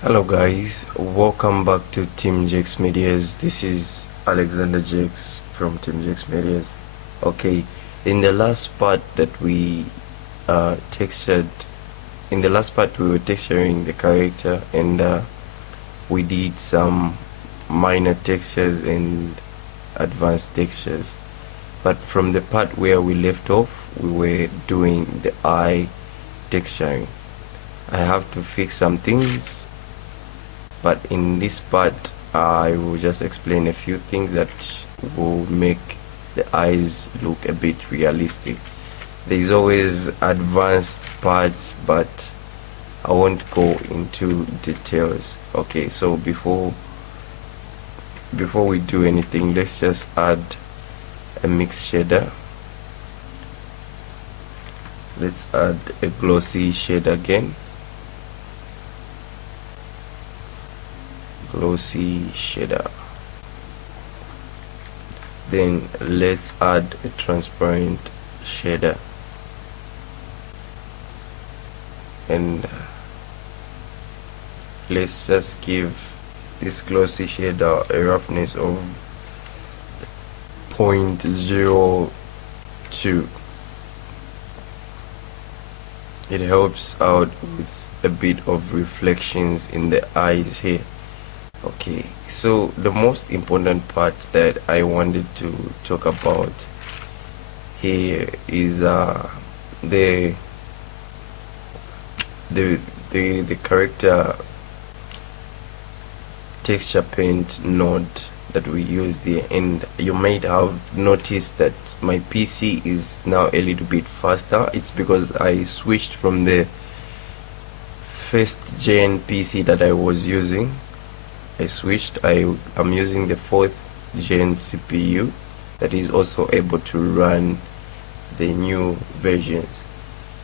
Hello guys, welcome back to Team Jakes Medias. This is Alexander Jakes from Team Jakes Medias. Okay, in the last part that we textured, in the last part we were texturing the character, and we did some minor textures and advanced textures. But from the part where we left off, we were doing the eye texturing. I have to fix some things, but in this part I will just explain a few things that will make the eyes look a bit realistic. There's always advanced parts, but I won't go into details. Okay, so before we do anything, let's just add a mix shader. Let's add a glossy shade again. Glossy shader. Then let's add a transparent shader, and let's just give this glossy shader a roughness of 0.02. It helps out with a bit of reflections in the eyes here. Okay, so the most important part that I wanted to talk about here is the character texture paint node that we use there. And you might have noticed that my PC is now a little bit faster. It's because I switched from the first gen PC that I was using. I'm using the 4th gen CPU that is also able to run the new versions,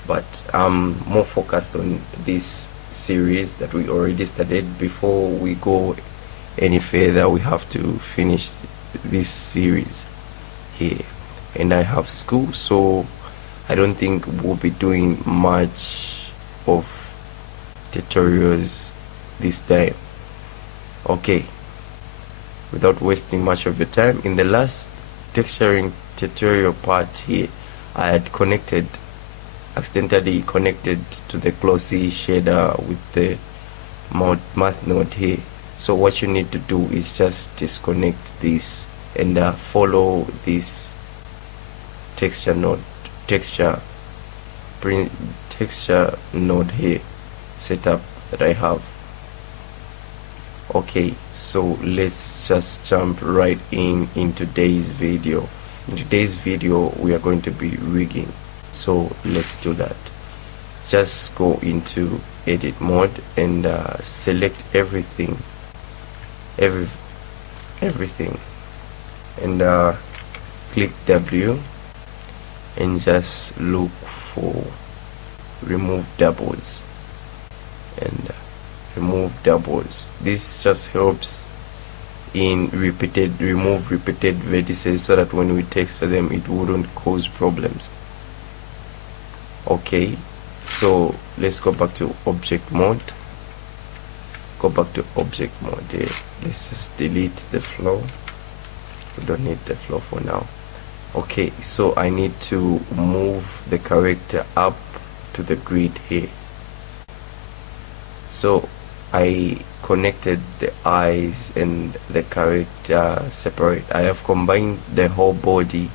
but I'm more focused on this series that we already started. Before we go any further, we have to finish this series here, and I have school, so I don't think we'll be doing much of tutorials this time. Okay, without wasting much of your time, in the last texturing tutorial part here, I had accidentally connected to the glossy shader with the math node here. So what you need to do is just disconnect this and follow this texture node here setup that I have. Okay, so let's just jump right in today's video. In today's video we are going to be rigging, so let's do that. Just go into edit mode and select everything, and click W and just look for remove doubles and remove doubles. This just helps in remove repeated vertices, so that when we texture them it wouldn't cause problems. Okay, so let's go back to object mode. Here, let's just delete the flow. We don't need the flow for now. Okay, so I need to move the character up to the grid here. So I connected the eyes and the character separate. I have combined the whole body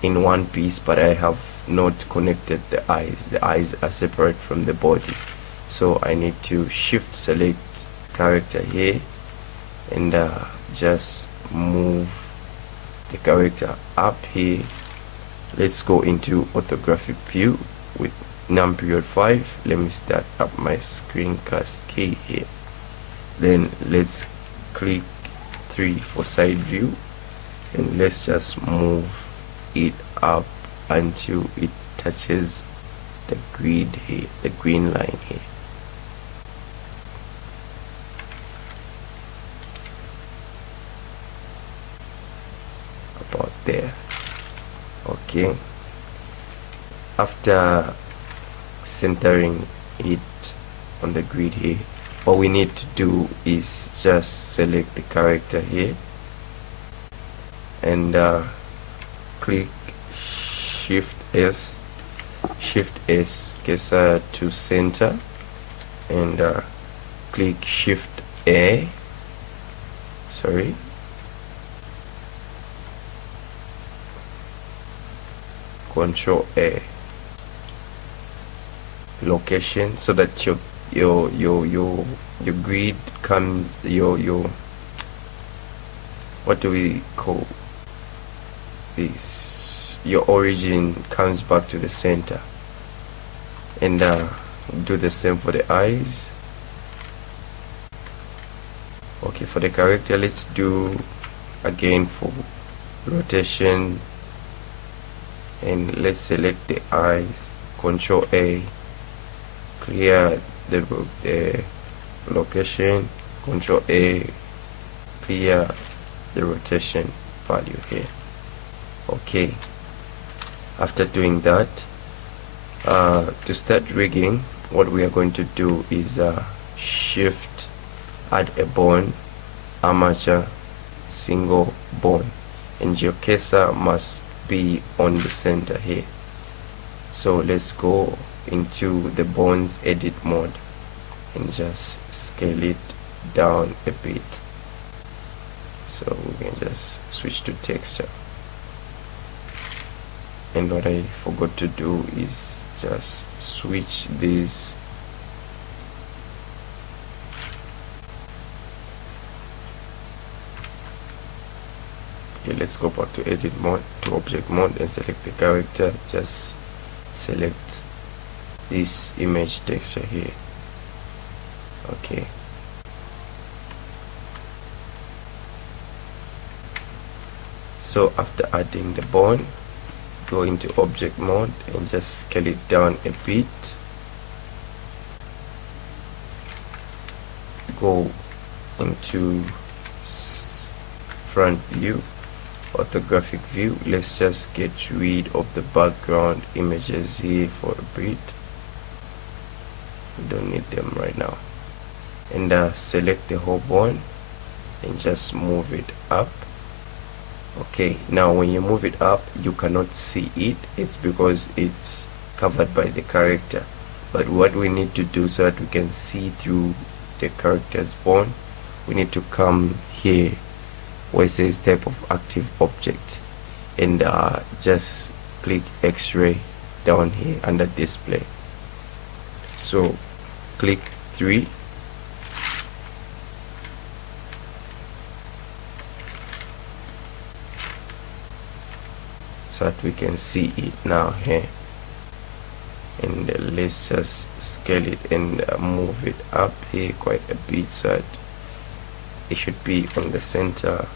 in one piece, but I have not connected the eyes. The eyes are separate from the body, so I need to shift select character here and just move the character up here. Let's go into orthographic view with num.5. Let me start up my screencast key here. Then let's click 3 for side view, and let's just move it up until it touches the grid here, the green line here. About there. Okay, after centering it on the grid here. What we need to do is just select the character here and click Shift S cursor to center, and click Shift A, Control A, location, so that your grid comes, your what do we call this, your origin comes back to the center. And do the same for the eyes. Okay, for the character, let's do again for rotation, and let's select the eyes, Control A, clear the location, Control A, clear the rotation value here. Okay, after doing that, to start rigging, what we are going to do is shift, add a bone, armature, single bone, and your cursor must be on the center here. So let's go into the bones edit mode and just scale it down a bit. So we can just switch to texture. And what I forgot to do is just switch these okay, let's go back to edit mode, to object mode, and select the character. Just select this image texture here. Okay, so after adding the bone, go into object mode and just scale it down a bit. Go into front view, orthographic view. Let's just get rid of the background images here for a bit. We don't need them right now. And select the whole bone and just move it up. Okay, now when you move it up, you cannot see it. It's because it's covered by the character. But what we need to do so that we can see through the character's bone, we need to come here where it says type of active object, and just click X-ray down here under display. So click 3, so that we can see it now here. And let's just scale it and move it up here quite a bit so that it should be on the center,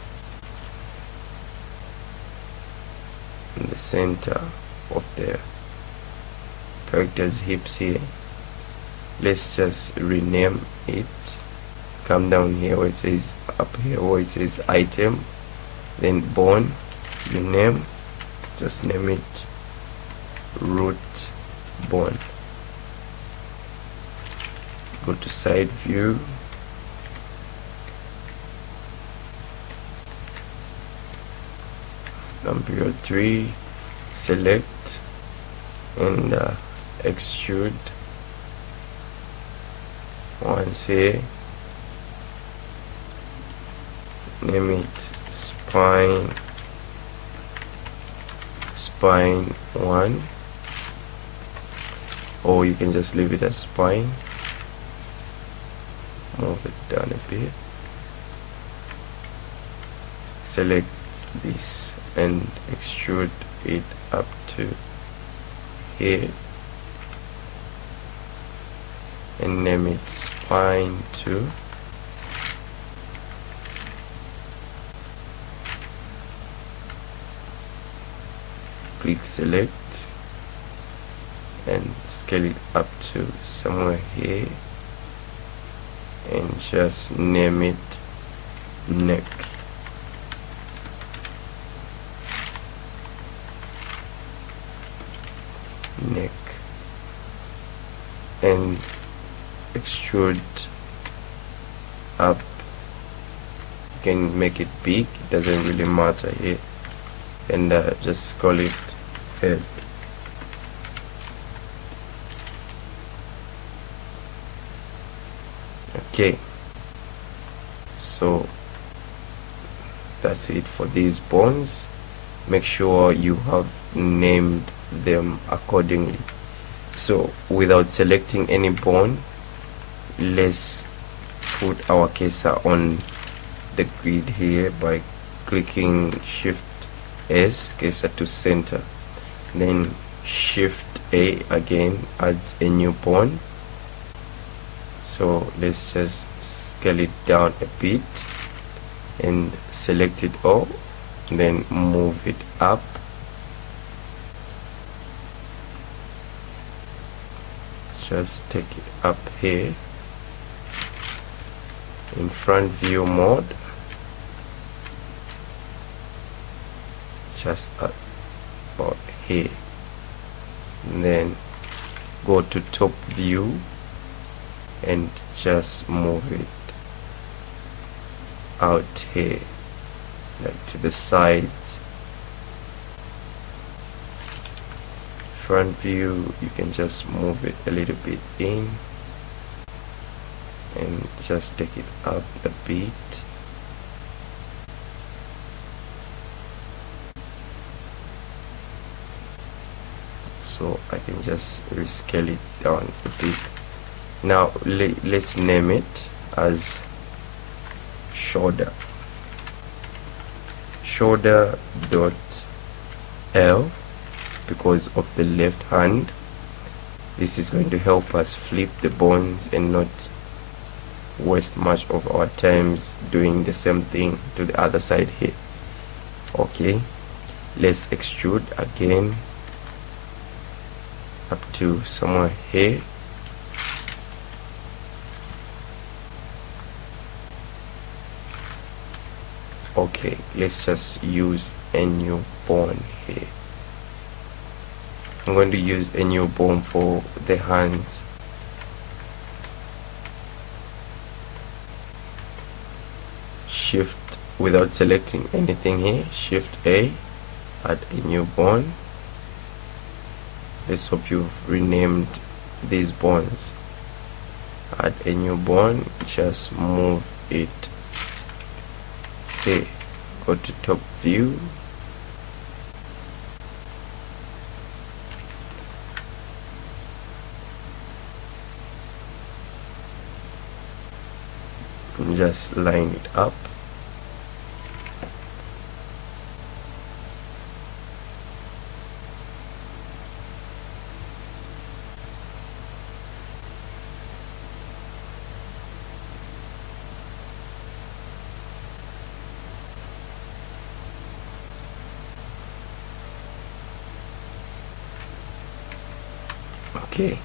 of the character's hips here. Let's just rename it. Come down here where it says, up here where it says item, then bone, you name, just name it root bone. Go to side view, number 3, select and extrude once here, name it spine 1, or you can just leave it as spine. Move it down a bit, select this and extrude it up to here and name it spine 2. Click select and scale it up to somewhere here and just name it neck. And extrude up. You can make it big, it doesn't really matter here, and just call it head. Okay, so that's it for these bones. Make sure you have named them accordingly. So without selecting any bone, let's put our cursor on the grid here by clicking Shift S, cursor to center, then Shift A again adds a new bone. So let's just scale it down a bit and select it all, then move it up. Just take it up here in front view mode, just about here, and then go to top view and just move it out here, like to the sides. Front view, you can just move it a little bit in and just take it up a bit. So I can just rescale it down a bit. Now let's name it as shoulder. Shoulder dot L, because of the left hand. This is going to help us flip the bones and not waste much of our times doing the same thing to the other side here. Okay, let's extrude again up to somewhere here. Okay, let's just use a new bone here. I'm going to use a new bone for the hands. Shift, without selecting anything here, Shift A, add a new bone. Let's hope you've renamed these bones. Add a new bone, just move it here. Go to top view, and just line it up. Okay,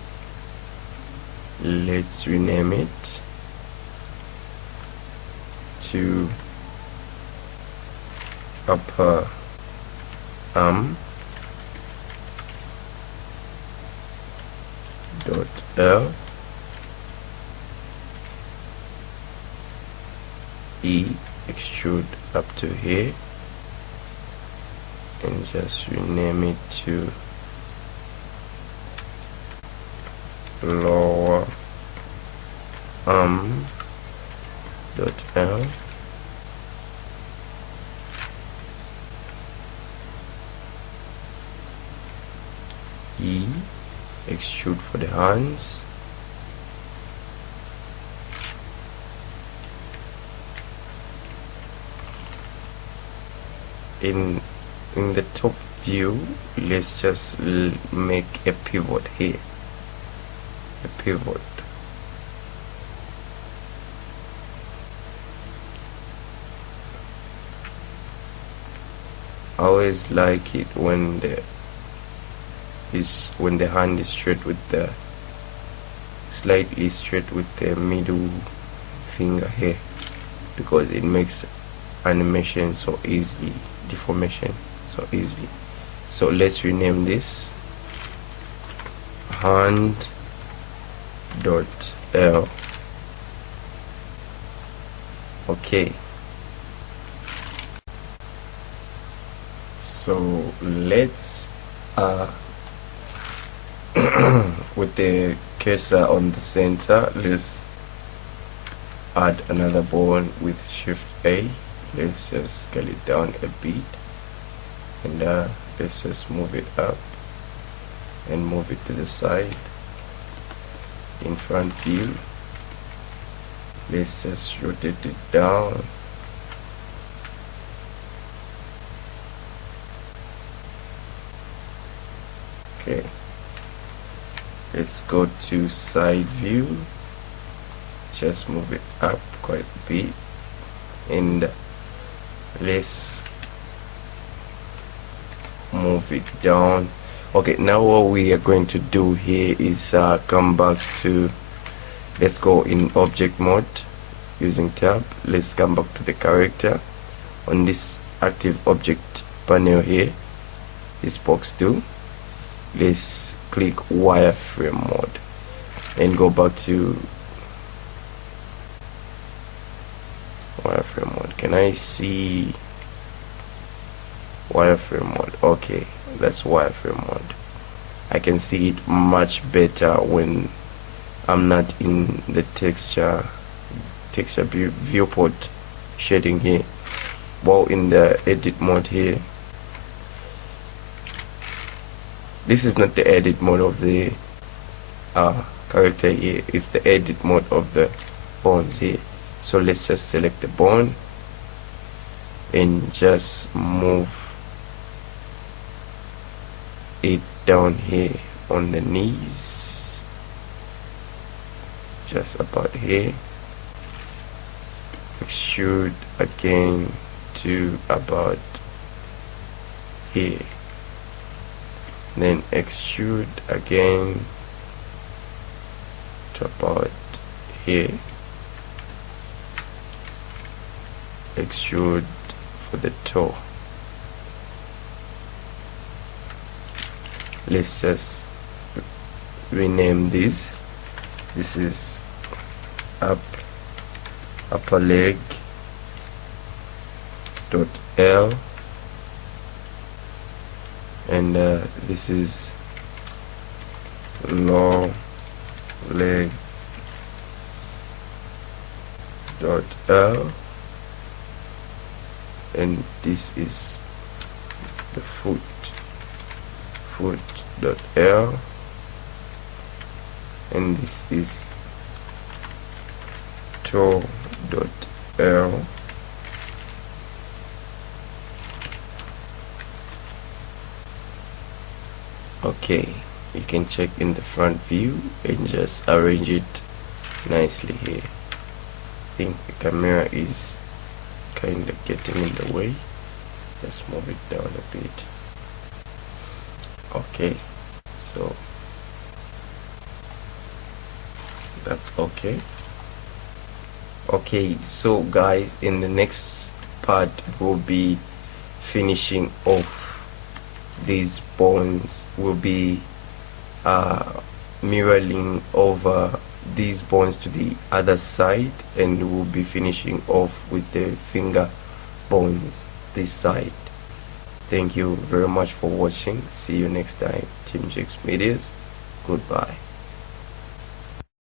let's rename it to upper arm dot L E, extrude up to here, and just rename it to lower arm dot L E, extrude for the hands. In the top view, let's just make a pivot here, a pivot. I always like it when the hand is straight with the slightly straight with the middle finger here, because it makes animation so easily, deformation so easily. So let's rename this hand dot L. Okay, so let's with the cursor on the center, let's add another bone with Shift A. Let's just scale it down a bit, and let's just move it up and move it to the side. In front view, let's just rotate it down. Okay, let's go to side view, just move it up quite a bit, and let's move it down. Okay, now what we are going to do here is come back to, let's go in object mode using tab. Let's come back to the character on this active object panel here, this box 2. Let's click wireframe mode and go back to wireframe mode. Can I see wireframe mode? Okay, that's wireframe mode. I can see it much better when I'm not in the texture viewport shading here. While in the edit mode here, this is not the edit mode of the character here, it's the edit mode of the bones here. So let's just select the bone and just move it down here on the knees, just about here. Extrude again to about here, then extrude again to about here. Extrude for the toe. Let's just rename this. This is upper leg dot L, and this is lower leg dot L, and this is the foot dot L, and this is toe dot L. Okay, you can check in the front view and just arrange it nicely here. I think the camera is kind of getting in the way. Just move it down a bit. Okay, so that's okay. Okay, so guys, in the next part we'll be finishing off these bones. We'll be mirroring over these bones to the other side, and we'll be finishing off with the finger bones this side. Thank you very much for watching. See you next time. Team Jakes Medias. Goodbye.